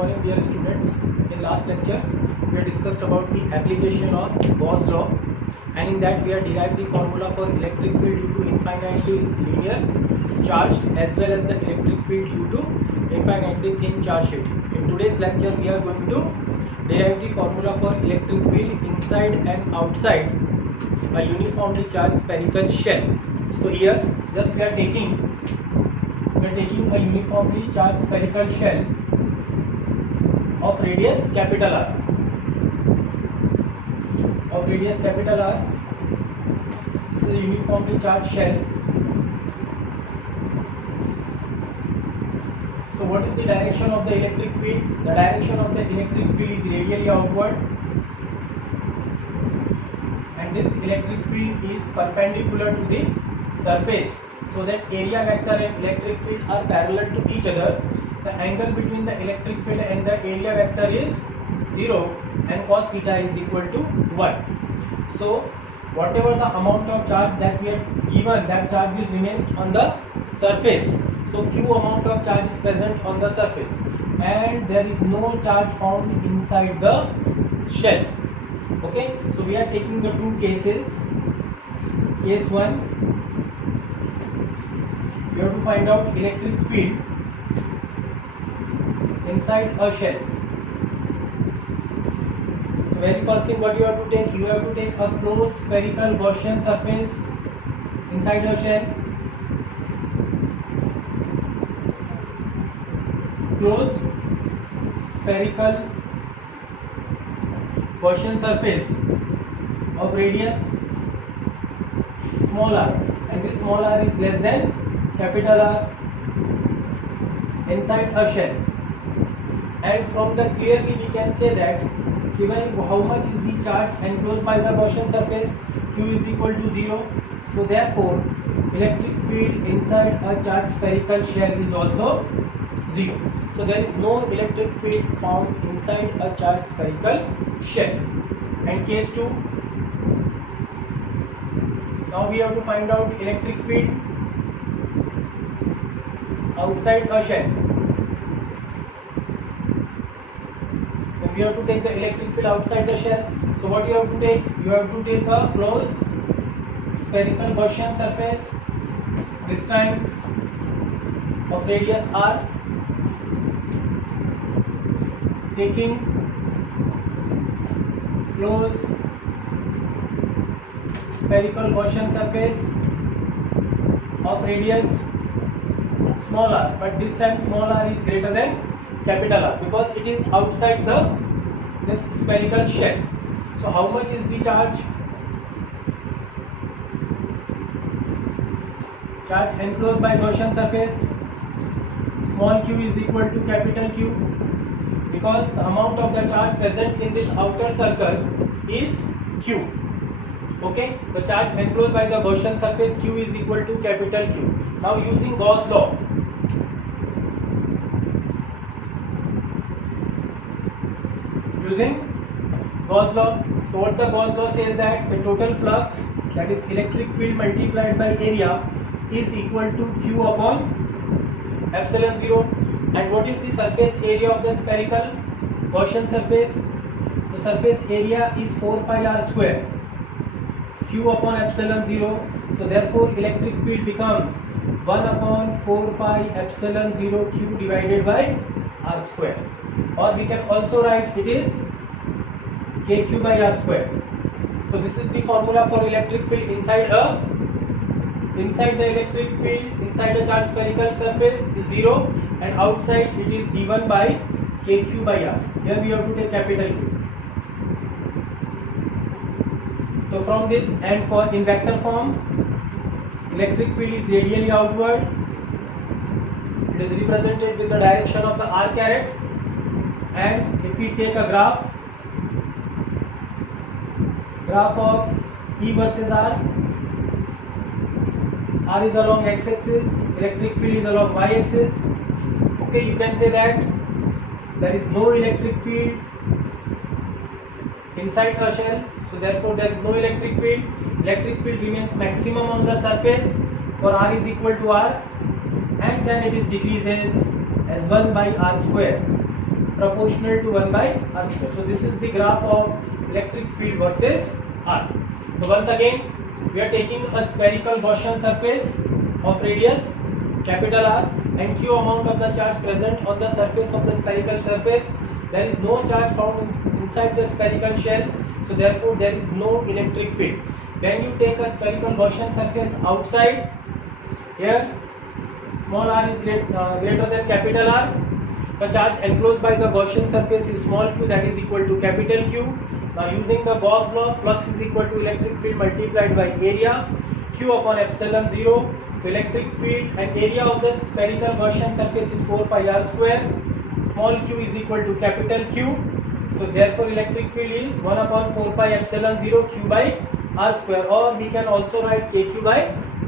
morning, dear students. In last lecture, we have discussed about the application of Gauss law, and in that we have derived the formula for electric field due to infinitely linear charged as well as the electric field due to infinitely thin charge sheet. In today's lecture, we are going to derive the formula for electric field inside and outside a uniformly charged spherical shell. So here, just we are taking a uniformly charged spherical shell of radius capital R. This is a uniformly charged shell. So what is the direction of the electric field? The direction of the electric field is radially outward, and this electric field is perpendicular to the surface, so that area vector and electric field are parallel to each other. The angle between the electric field and the area vector is 0 and cos theta is equal to 1. So whatever the amount of charge that we have given, that charge will remain on the surface. So Q amount of charge is present on the surface, and there is no charge found inside the shell. Okay, so we are taking the two cases. Case 1, we have to find out electric field inside a shell. So very first thing what you have to take a closed spherical Gaussian surface inside a shell. Closed spherical Gaussian surface of radius small r, and this small r is less than capital R inside a shell. And from the clearly we can say that given how much is the charge enclosed by the Gaussian surface, Q is equal to 0. So therefore electric field inside a charged spherical shell is also 0. So there is no electric field found inside a charged spherical shell. And case 2, now we have to find out electric field outside a shell. Then we have to take the electric field outside the shell. So what you have to take? You have to take a closed spherical Gaussian surface, this time of radius r, taking closed spherical Gaussian surface of radius small r, but this time small r is greater than capital R because it is outside this spherical shell. So how much is the charge? Charge enclosed by Gaussian surface, small q is equal to capital Q, because the amount of the charge present in this outer circle is Q. Okay, the charge enclosed by the Gaussian surface Q is equal to capital Q. Now using Gauss law, so what the Gauss law says that the total flux, that is electric field multiplied by area, is equal to Q upon epsilon 0. And what is the surface area of the spherical Gaussian surface? The surface area is 4 pi r square, Q upon epsilon 0. So therefore electric field becomes 1 upon 4 pi epsilon 0 Q divided by r square. Or we can also write it is kq by r square. So this is the formula for electric field inside the electric field inside a charged spherical surface is 0, and outside it is given by kq by r. Here we have to take capital Q. So from this, and for in vector form, electric field is radially outward. It is represented with the direction of the r caret. And if we take a graph of E versus R is along x-axis, electric field is along y-axis. Okay, you can say that there is no electric field inside a shell, so therefore there is no electric field. Electric field remains maximum on the surface for r is equal to r, and then it is decreases as 1 by r square. proportional to 1 by r square. So this is the graph of electric field versus r. So once again we are taking a spherical Gaussian surface of radius capital R and q amount of the charge present on the surface of the spherical surface. There is no charge found inside the spherical shell, so therefore there is no electric field. When you take a spherical Gaussian surface outside, here small r is greater than capital R. The charge enclosed by the Gaussian surface is small q, that is equal to capital Q. Now using the Gauss law, flux is equal to electric field multiplied by area, q upon epsilon 0. The electric field and area of the spherical Gaussian surface is 4 pi r square. Small q is equal to capital Q. So therefore electric field is 1 upon 4 pi epsilon 0 q by r square, or we can also write kq by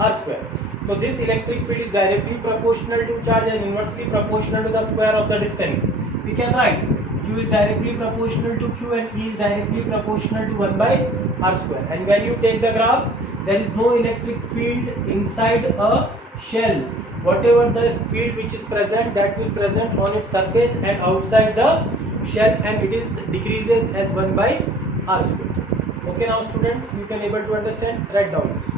r square. So this electric field is directly proportional to charge and inversely proportional to the square of the distance. We can write q is directly proportional to q and E is directly proportional to 1 by r square. And when you take the graph, there is no electric field inside a shell. Whatever the field which is present, that will present on its surface and outside the shell, and it is decreases as 1 by r square. Okay, now students, you can able to understand. Write down this.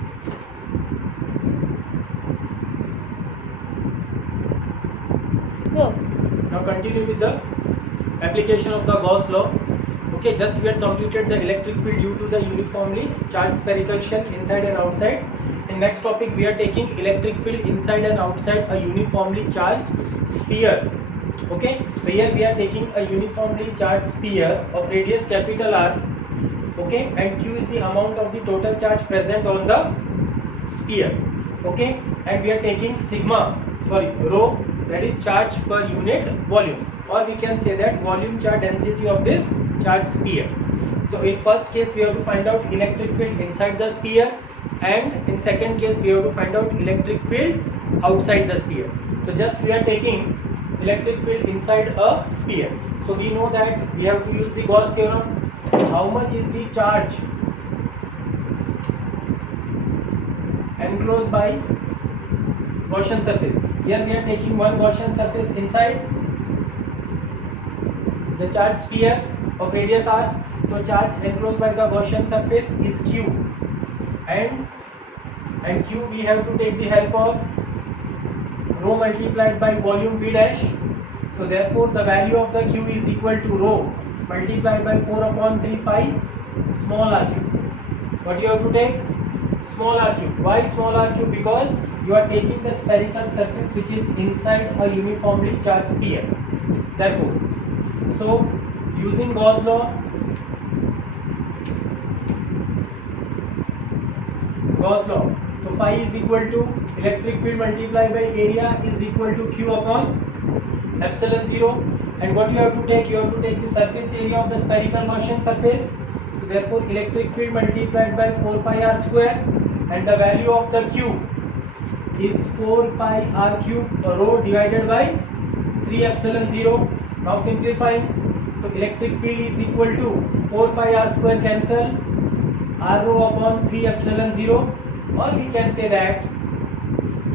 Go. Now continue with the application of the Gauss law. Okay, just we had completed the electric field due to the uniformly charged spherical shell inside and outside. In next topic we are taking electric field inside and outside a uniformly charged sphere. Okay, so here we are taking a uniformly charged sphere of radius capital R. Okay, and q is the amount of the total charge present on the sphere. Okay, and we are taking rho, that is charge per unit volume, or we can say that volume charge density of this charged sphere. So in first case we have to find out electric field inside the sphere, and in second case we have to find out electric field outside the sphere. So just we are taking electric field inside a sphere. So we know that we have to use the Gauss theorem. How much is the charge enclosed by Gaussian surface? Here we are taking one Gaussian surface inside the charged sphere of radius r. So charge enclosed by the Gaussian surface is q, and q we have to take the help of rho multiplied by volume v dash. So therefore the value of the q is equal to rho multiplied by 4 upon 3 pi small r cube. What you have to take? Small r cube. Why small r cube? Because you are taking the spherical surface which is inside a uniformly charged sphere. Therefore, so using Gauss law, so phi is equal to electric field multiplied by area is equal to q upon epsilon 0. And what you have to take? You have to take the surface area of the spherical Gaussian surface. So therefore electric field multiplied by 4 pi r square, and the value of the q is 4 pi r cube rho divided by 3 epsilon 0. Now simplifying, so electric field is equal to 4 pi r square cancel, r rho upon 3 epsilon 0, or we can say that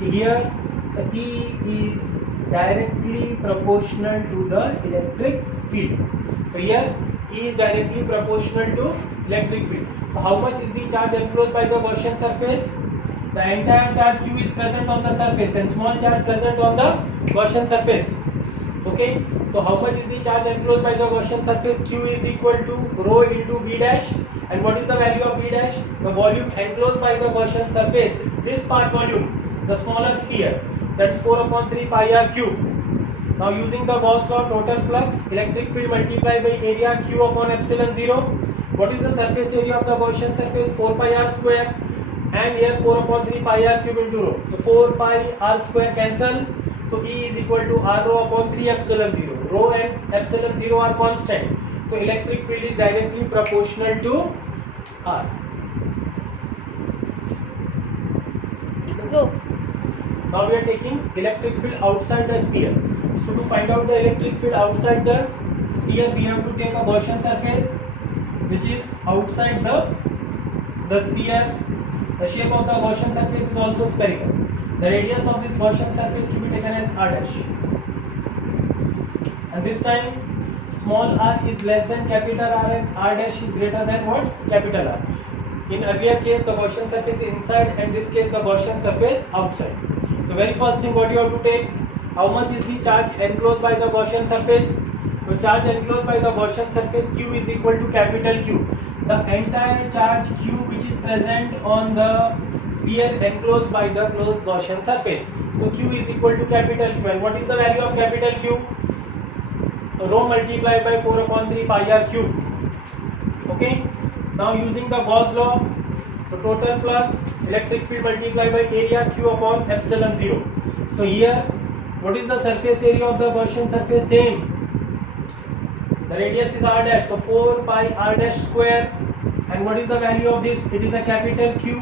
here the E is directly proportional to the electric field. So here E is directly proportional to electric field. So how much is the charge enclosed by the Gaussian surface? The entire charge q is present on the surface and small charge present on the Gaussian surface. Okay, so how much is the charge enclosed by the Gaussian surface? Q is equal to rho into v dash. And what is the value of v dash? The volume enclosed by the Gaussian surface, this part volume, the smaller sphere, that is 4 upon 3 pi r cube. Now using the Gauss law, total flux, electric field multiplied by area q upon epsilon 0. What is the surface area of the Gaussian surface? 4 pi r square, and here 4 upon 3 pi r cube into rho. So 4 pi r square cancel. So E is equal to r rho upon 3 epsilon 0. Rho and epsilon 0 are constant. So electric field is directly proportional to R. Go. Now we are taking electric field outside the sphere. So to find out the electric field outside the sphere, we have to take a Gaussian surface which is outside the sphere. The shape of the Gaussian surface is also spherical. The radius of this Gaussian surface to be taken as r dash. And this time small r is less than capital R and r dash is greater than what? Capital R. In earlier case the Gaussian surface is inside and this case the Gaussian surface outside. The very first thing what you have to take, how much is the charge enclosed by the Gaussian surface? So charge enclosed by the Gaussian surface Q is equal to capital Q. The entire charge Q which is present on the sphere enclosed by the closed Gaussian surface. So Q is equal to capital Q. And what is the value of capital Q? Rho multiplied by 4 upon 3 pi r cube. Okay. Now using the Gauss law, the total flux, electric field multiplied by area Q upon epsilon 0. So here, what is the surface area of the Gaussian surface? Same. The radius is r dash, so 4 pi r dash square. And what is the value of this? It is a capital Q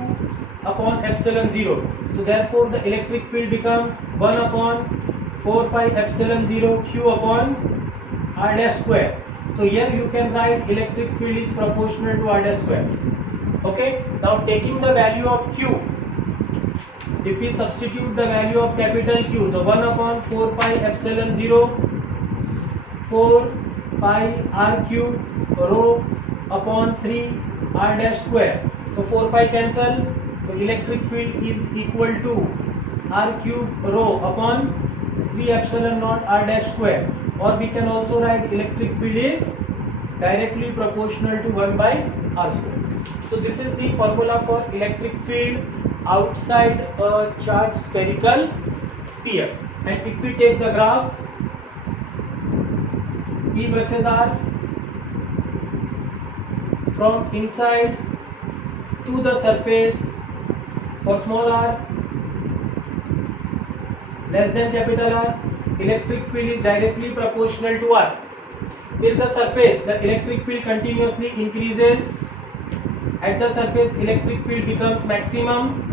upon epsilon 0. So therefore the electric field becomes 1 upon 4 pi epsilon 0 Q upon r dash square. So here you can write electric field is proportional to r dash square. Okay. Now taking the value of Q, if we substitute the value of capital Q, the 1 upon 4 pi epsilon 0 4 pi r cube rho upon 3 r dash square. So 4 pi cancel. So electric field is equal to r cube rho upon 3 epsilon naught r dash square. Or we can also write electric field is directly proportional to 1 by r square. So this is the formula for electric field outside a charged spherical sphere. And if we take the graph E versus R from inside to the surface for small r less than capital R, electric field is directly proportional to R. Till the surface, the electric field continuously increases. At the surface, electric field becomes maximum,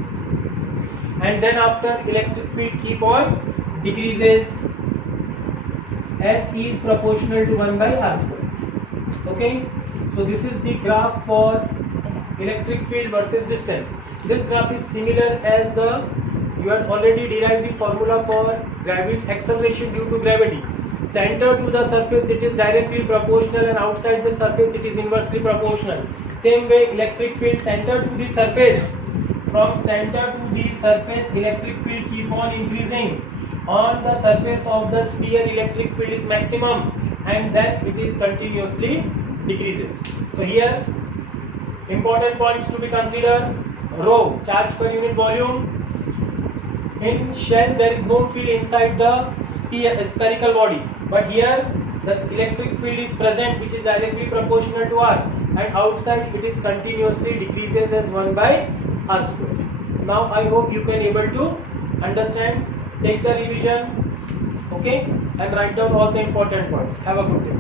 and then after electric field keep on decreases as E is proportional to 1 by r square. Okay, so this is the graph for electric field versus distance. This graph is similar as the you had already derived the formula for gravity acceleration due to gravity. Center to the surface it is directly proportional, and outside the surface it is inversely proportional. Same way electric field center to the surface, from center to the surface electric field keep on increasing. On the surface of the sphere electric field is maximum, and then it is continuously decreases. So here important points to be considered: rho, charge per unit volume. In shell there is no field inside the spherical body, but here the electric field is present which is directly proportional to R, and outside it is continuously decreases as 1 by r square. Now I hope you can able to understand. Take the revision, okay, and write down all the important points. Have a good day.